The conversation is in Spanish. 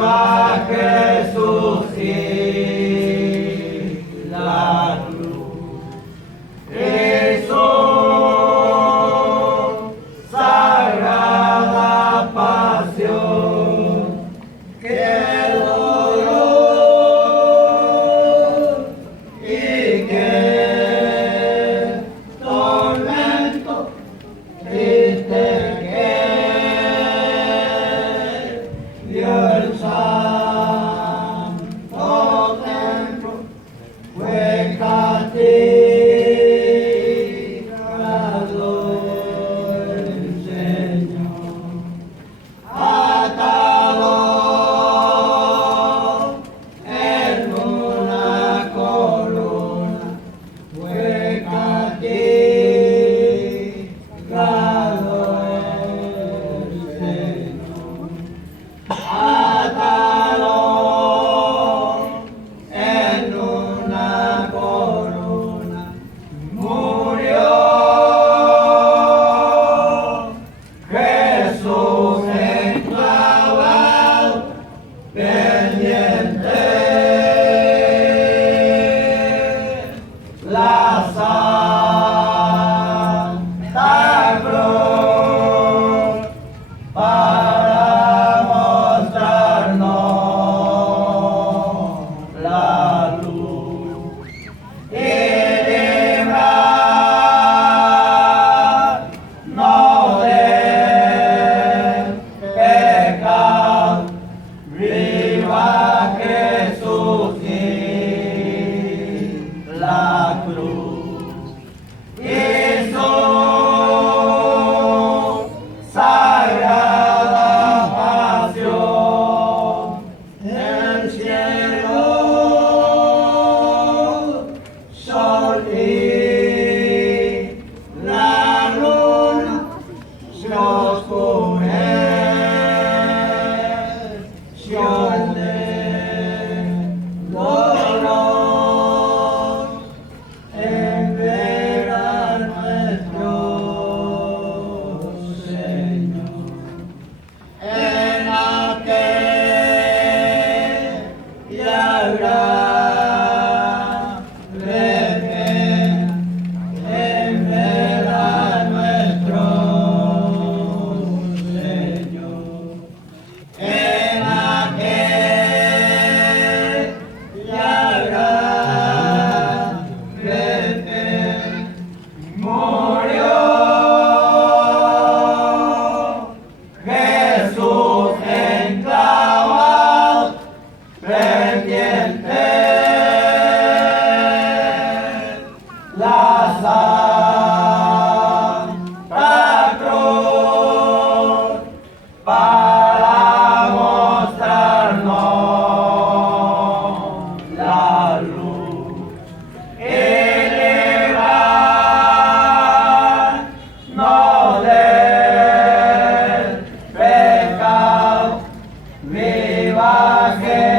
viva Jesús y la cruz. Jesús, sagrada pasión, que dolor y que tormento triste que dio el santo templo fue castigado el Señor, atado en una corona fue castigado el Señor, atado en una corona murió Jesús enclavado pendiente la Santa Cruz para mostrarnos la luz y librarnos del pecado. Viva Jesús y la cruz y su sagrada pasión. El cielo, sol y la luna se oscurecieron de dolor en ver a nuestro Señor. En aquella gran pena, en ver a nuestro Señor. En aquella gran pena murió Jesús enclavado pendiente la Santa Cruz para mostrarnos la luz y librarnos del pecado. Viva Jesús.